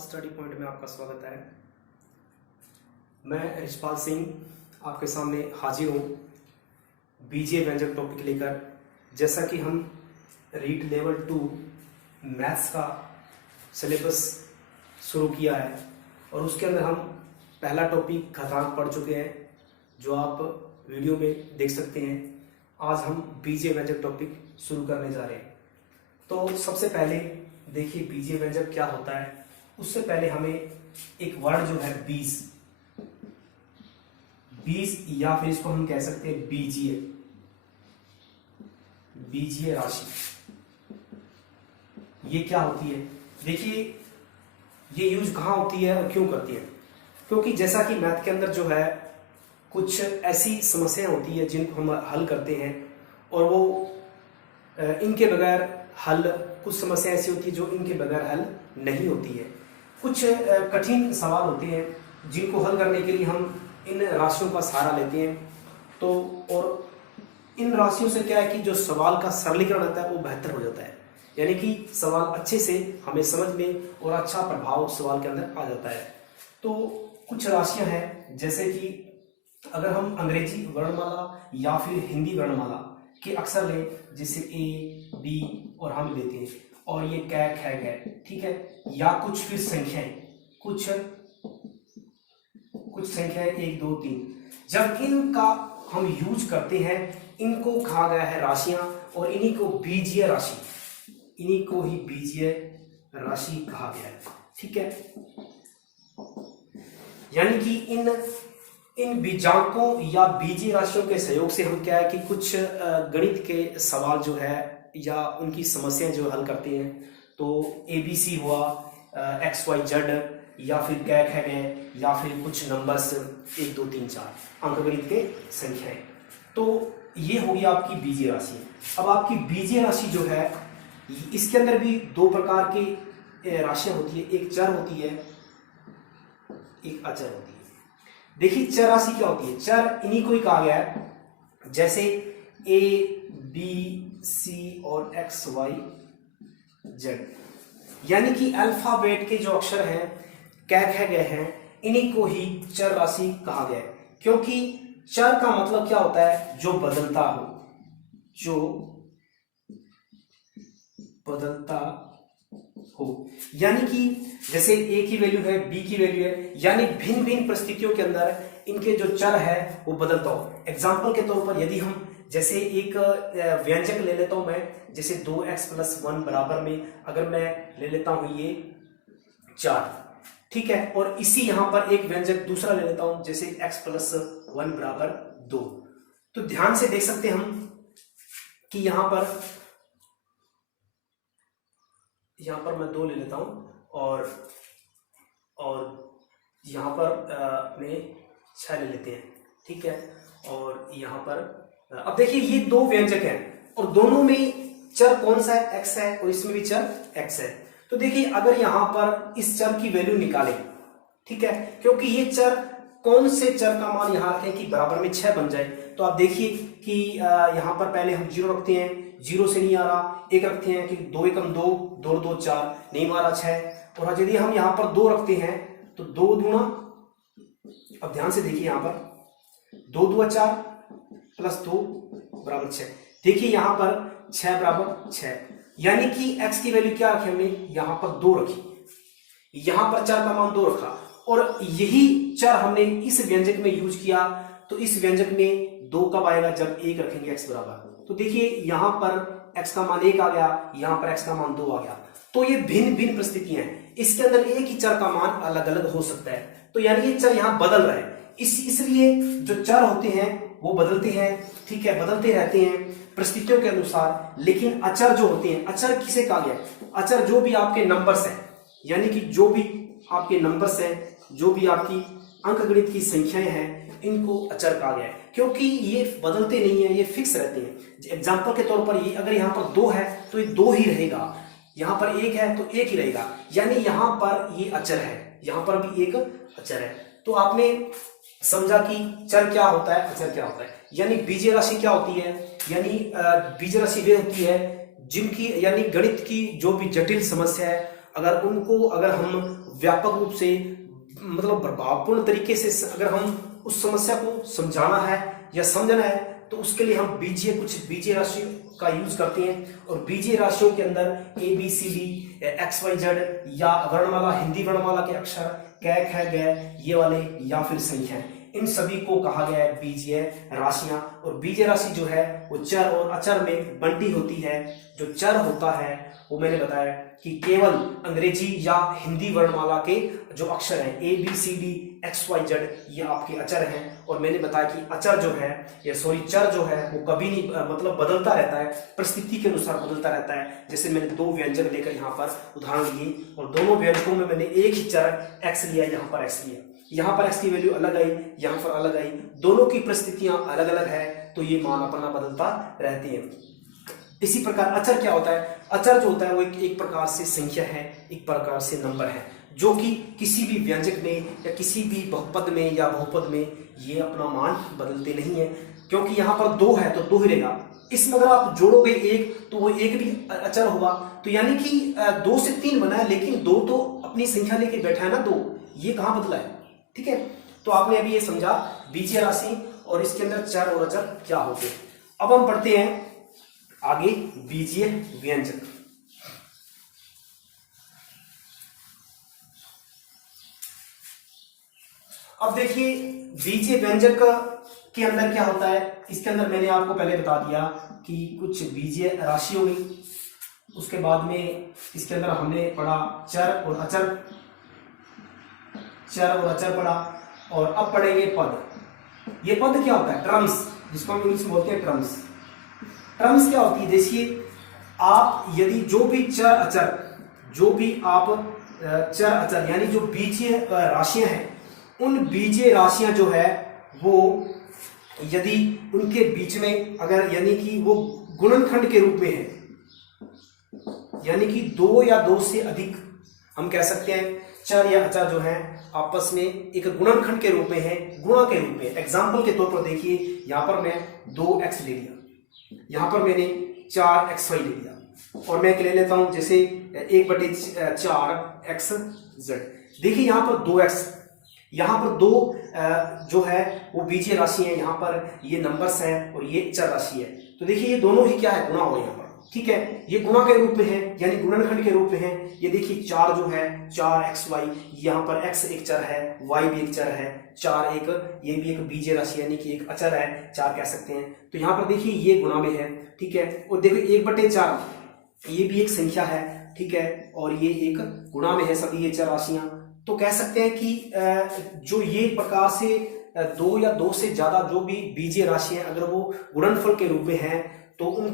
Study point में आपका स्वागत है। मैं रिशपाल सिंह आपके सामने हाजिर हूँ बीजीए व्यंजक टॉपिक लेकर। जैसा कि हम रीड लेवल 2 मैथ्स का सिलेबस शुरू किया है और उसके अंदर हम पहला टॉपिक घातांक पढ़ चुके हैं, जो आप वीडियो में देख सकते हैं। आज हम बीजीए व्यंजक टॉपिक शुरू करने जा रहे हैं। तो सबसे पहले देखिए बीजीय व्यंजक क्या होता है। उससे पहले हमें एक वर्ड जो है बीज या फिर इसको हम कह सकते हैं बीजीय राशि, ये क्या होती है। देखिए ये यूज कहाँ होती है और क्यों करती है। क्योंकि जैसा कि मैथ के अंदर जो है कुछ ऐसी समस्याएं होती है जिनको हम हल करते हैं और वो इनके बगैर हल, कुछ समस्या ऐसी होती है जो इनके बगैर हल नहीं होती है। कुछ कठिन सवाल होते हैं जिनको हल करने के लिए हम इन राशियों का सहारा लेते हैं। तो और इन राशियों से क्या है कि जो सवाल का सरलीकरण होता है वो बेहतर हो जाता है, यानी कि सवाल अच्छे से हमें समझ में और अच्छा प्रभाव सवाल के अंदर आ जाता है। तो कुछ राशियां हैं, जैसे कि अगर हम अंग्रेजी वर्णमाला या फिर हिंदी वर्णमाला के अक्षर लें, जैसे ए, बी और हम लेते हैं, और ये कै, ख, ग, ठीक है, या कुछ फिर संख्याएं, कुछ संख्याएं 1 2 3, जब इनका हम यूज करते हैं, इनको कहा गया है राशियां और इन्हीं को बीजीय राशि, इन्हीं को ही बीजीय राशि कहा गया है। ठीक है, यानी कि इन बीजांकों या बीजीय राशियों के सहयोग से हम क्या है कि कुछ गणित के सवाल जो है या उनकी समस्याएं जो हल करते हैं। तो ABC हुआ, XYZ, या फिर कै ख ग, या फिर कुछ नंबर्स 1 2 3 4 अंकगणित के संख्याएं। तो ये होगी आपकी बीजीय राशि। अब आपकी बीजीय राशि जो है इसके अंदर भी दो प्रकार की राशियां होती है, एक चर होती है, एक अचर होती है। देखिए चर राशि क्या होती है, चर इन्हीं को ही कहा गया है, जैसे A, B, C और X, Y, Z, यानी कि अल्फाबेट के जो अक्षर हैं, कै ख ग हैं, इन्हीं को ही चर राशि कहा गया है। क्योंकि चर का मतलब क्या होता है, जो बदलता हो, जो बदलता हो, यानी कि जैसे A की वैल्यू है, B की वैल्यू है, यानी भिन्न भिन्न परिस्थितियों के अंदर इनके जो चर है वो बदलता हो। एग्जाम्पल के तौर पर यदि हम जैसे एक व्यंजक ले लेता हूं मैं, जैसे 2x + 1 बराबर में अगर मैं ले लेता हूं ये 4, ठीक है, और इसी यहां पर एक व्यंजक दूसरा ले लेता हूं, जैसे x + 1 बराबर 2। तो ध्यान से देख सकते हैं हम कि यहां पर मैं 2 ले लेता हूं और यहां पर अपने 6 ले लेते हैं, ठीक है। और यहां पर अब देखिए ये दो व्यंजक हैं और दोनों में चर कौन सा है, x है, और इसमें भी चर x है। तो देखिए अगर यहां पर इस चर की वैल्यू निकालें, ठीक है, क्योंकि ये चर कौन से चर का मान यहां रखें कि बराबर में 6 बन जाए। तो आप देखिए कि यहां पर पहले हम 0 रखते हैं, 0 से नहीं आ रहा, 1 रखते हैं कि 2 एकम 2, 2 2 4, नहीं मारा 6, और यदि हम यहां पर 2 रखते हैं तो 2 दूना, अब ध्यान से देखिए यहां पर 2 2 4 + 2 बराबर 6। देखिए यहां पर 6 बराबर 6, यानी कि x की वैल्यू क्या रखी हमने, यहां पर 2 रखी, यहां पर चर का मान 2 रखा, और यही चर हमने इस व्यंजक में यूज किया। तो इस व्यंजक में 2 कब आएगा, जब 1 रखेंगे x बराबर। तो देखिए यहां पर x का मान 1 आ गया, यहां पर x का मान 2 आ गया। तो ये भिन्न भिन्न परिस्थितियां हैं, इसके अंदर एक ही चर का मान अलग अलग हो सकता है। तो यानी ये चर यहां बदल रहे हैं, इसलिए जो चर होते हैं वो बदलते हैं, ठीक है, बदलते रहते हैं परिस्थितियों के अनुसार। लेकिन अचर जो होते हैं, अचर किसे कहा गया, अचर जो भी आपके नंबर्स हैं, यानी कि जो भी आपके नंबर्स हैं, जो भी आपकी अंकगणित की संख्याएं हैं, इनको अचर कहा गया है, क्योंकि ये बदलते नहीं है, ये फिक्स रहते हैं। एग्जाम्पल के तौर पर ये अगर यहाँ पर 2 है तो ये 2 ही रहेगा, यहाँ पर 1 है तो 1 ही रहेगा, यानी यहाँ पर ये अचर है, यहाँ पर भी एक अचर है। तो आपने समझा कि चर क्या होता है, अचर क्या होता है। यानी बीजीय राशि क्या होती है, यानी बीजीय राशि वे होती है जिनकी, यानी गणित की जो भी जटिल समस्या है, अगर हम व्यापक रूप से मतलब प्रभावपूर्ण तरीके से अगर हम उस समस्या को समझाना है या समझना है तो उसके लिए हम कुछ बीजीय राशि का यूज करते हैं। और बीजीय राशियों के अंदर A B C D X Y Z या वर्णमाला, हिंदी वर्णमाला के अक्षर क ख ग ये वाले या फिर संख्या, इन सभी को कहा गया है बीजीय राशियां। और बीजीय राशि जो है वो चर और अचर में बंटी होती है। जो चर होता है वो मैंने बताया कि केवल अंग्रेजी या हिंदी वर्णमाला के जो अक्षर हैं A B C D X Y Z ये आपके अचर हैं। और मैंने बताया कि अचर जो है चर जो है वो कभी नहीं मतलब बदलता रहता है, परिस्थिति के अनुसार बदलता रहता है। जैसे मैंने दो व्यंजन लेकर यहाँ पर उदाहरण लिए और दोनों व्यंजकों में मैंने एक ही चर एक्स लिया, यहाँ पर एक्स लिया, यहाँ पर एक्स की वैल्यू अलग आई, यहाँ पर अलग आई, दोनों की परिस्थितियां अलग अलग है तो ये मान अपना बदलता रहती है। इसी प्रकार अचर क्या होता है? अचर जो होता है वो एक प्रकार से संख्या है, एक प्रकार से नंबर है, जो कि किसी भी व्यंजक में या किसी भी बहुपद में या बहुपद में ये अपना मान बदलते नहीं है। क्योंकि यहाँ पर दो है तो दो ही रहेगा, इसमें अगर आप जोड़ोगे एक तो वो एक भी अचर होगा। तो यानी कि 2 से 3 बना है लेकिन 2 तो अपनी संख्या लेके बैठा है ना, 2 ये कहाँ बदला है? ठीक है, तो आपने अभी ये समझा बीजीय राशि और इसके अंदर चर और अचर क्या होते हैं। अब हम पढ़ते हैं आगे बीजीय व्यंजक। अब देखिए बीजीय व्यंजक के अंदर क्या होता है। इसके अंदर मैंने आपको पहले बता दिया कि कुछ बीजीय राशि होगी, उसके बाद में इसके अंदर हमने पढ़ा चर और अचर पढ़ा। और अब पढ़ेंगे पद। ये पद क्या होता है? टर्म्स, जिसको हम इंग्लिश में बोलते हैं टर्म्स। टर्म्स क्या होती है? देखिए आप यदि जो भी चर अचर यानी जो बीजीय राशियां हैं, उन बीजीय राशियां जो है वो यदि उनके बीच में अगर यानी कि वो गुणनखंड के रूप में है, यानी कि 2 या 2 से अधिक, हम कह सकते हैं चर या अचर जो है आपस में एक गुणनखंड के रूप में है, गुणा के रूप में। एग्जाम्पल के तौर पर देखिए यहाँ पर मैं 2x ले लिया, यहाँ पर मैंने 4xy ले लिया और मैं ले लेता हूं जैसे 1/4xz। देखिए यहाँ पर 2x, यहाँ पर 2 जो है वो बीजीय राशि है, यहाँ पर ये नंबर्स है और ये चर राशि है। तो देखिए ये दोनों ही क्या है? गुणा हो यहाँ पर। ठीक है, ये गुणा के रूप में है यानी गुणनखंड के रूप में है। ये देखिए 4 जो है 4xy, यहाँ पर x एक चर है, y भी एक चर है, 4 ये भी एक बीजीय राशि यानी कि एक अचर है, 4 कह सकते हैं। तो यहाँ पर देखिए ये गुणा में है। ठीक है, और देखो 1/4 ये भी एक संख्या है। ठीक है, और ये एक गुणा में है सभी ये चर राशियां। तो कह सकते हैं कि जो ये प्रकार से 2 या 2 से ज्यादा जो भी बीजीय राशि है अगर वो गुणनफल के रूप में है तो उनको